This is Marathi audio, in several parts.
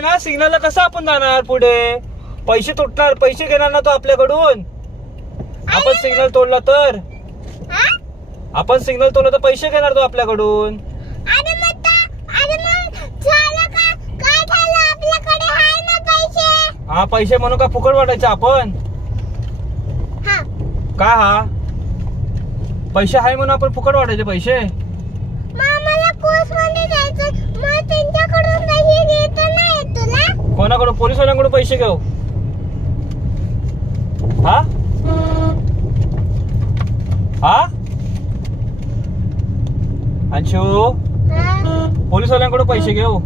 आहे ना, सिग्नलला कसं आपण जाणार पुढे? पैसे तुटणार, पैसे घेणार ना तो आपल्याकडून. आपण सिग्नल तोडला तर आपण सिग्नल तोडला तर पैसे घेणार तो आपल्याकडून. हा पैसे म्हणून का फुकट वाटायचे आपण? का हा पैसे आहे म्हणून आपण फुकट वाटायचे पैसे? कोणाकडून? पोलिसवाल्यांकडून पैसे घेऊ? हा हा अंशू, पोलिसवाल्यांकडून पैसे घेऊ?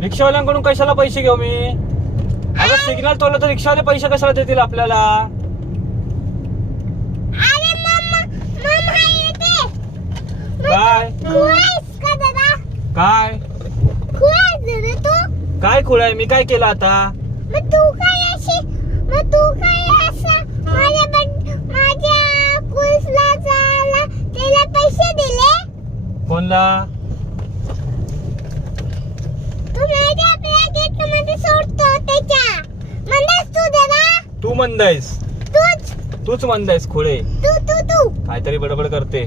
रिक्षावाल्यांकडून कशाला पैसे घेऊ मी? अगं सिग्नल तोडलं तर रिक्षावाले पैसे कशाला देतील आपल्याला? काय काय काय खुळ आहे मी? काय केलं आता? कोणला? तू म्हणतायस? तूच म्हणतायस खुळे. काहीतरी बडबड करते.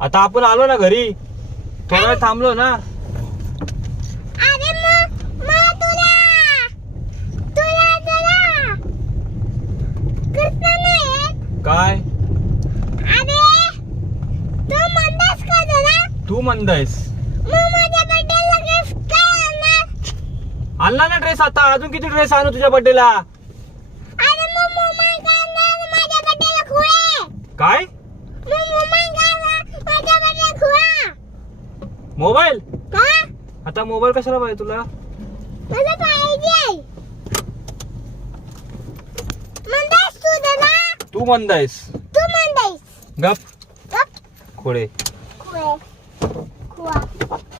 आता आपण आलो ना घरी, थोडा वेळ थांबलो ना. काय तू म्हणतायस? आणला ना ड्रेस. आता अजून किती ड्रेस आणू तुझ्या बर्थडेला? काय मोबाईल? आता मोबाईल कशाला पाहिजे तुला? तू म्हणतायस? गप खोडे.